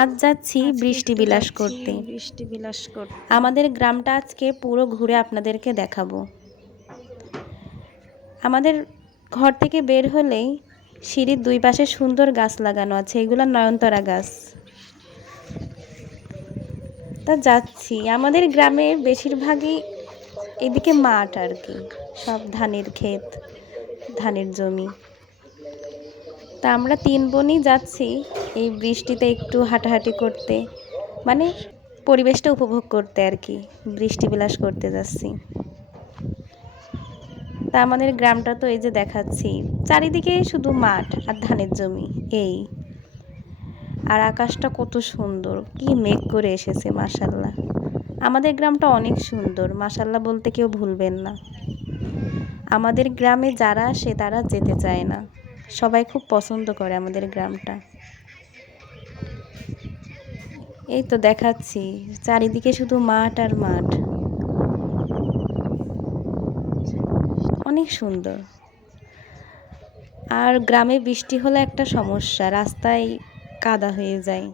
আজ যাচ্ছি বৃষ্টি বিলাস করতে। বৃষ্টি বিলাস করতে আমাদের গ্রামটা আজকে পুরো ঘুরে আপনাদেরকে দেখাবো। আমাদের ঘর থেকে বের হলেই সিঁড়ির দুই পাশে সুন্দর গাছ লাগানো আছে এগুলো নয়নতরা গাছ। তা যাচ্ছি। আমাদের গ্রামে বেশিরভাগই এদিকে মাঠ আর কি সব ধানের ক্ষেত ধানের জমি। তা আমরা তিন বোনই যাচ্ছি এই বৃষ্টিতে একটু হাঁটাহাঁটি করতে। মানে পরিবেশটা উপভোগ করতে আর কি বৃষ্টি বিলাস করতে যাচ্ছি। তা আমাদের গ্রামটা তো এই যে দেখাচ্ছি, চারিদিকে শুধু মাঠ আর ধানের জমি, এই। আর আকাশটা কত সুন্দর, কি মেঘ করে এসেছে মাসাল্লাহ আমাদের গ্রামটা অনেক সুন্দর মাসাল্লাহ বলতে কেউ ভুলবেন না। আমাদের গ্রামে যারা আসে তারা যেতে চায় না। সবাই খুব পছন্দ করে আমাদের গ্রামটা। এই তো দেখাচ্ছি, চারিদিকে শুধু মাঠ আর মাঠ। অনেক সুন্দর। আর গ্রামে বৃষ্টি হলে একটা সমস্যা, রাস্তায় কাদা হয়ে যায়।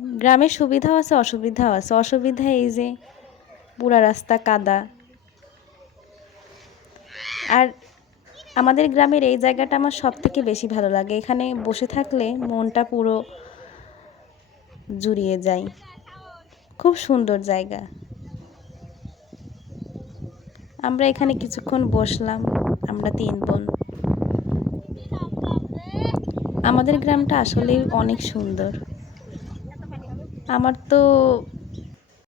গ্রামে সুবিধাও আছে, অসুবিধাও আছে। অসুবিধা এই যে পুরা রাস্তা কাদা। আর আমাদের গ্রামের এই জায়গাটা আমার সব থেকে বেশি ভালো লাগে। এখানে বসে থাকলে মনটা পুরো জুড়িয়ে যায়। খুব সুন্দর জায়গা। আমরা এখানে কিছুক্ষণ বসলাম, আমরা তিন বোন। আমাদের গ্রামটা আসলেই অনেক সুন্দর। আমার তো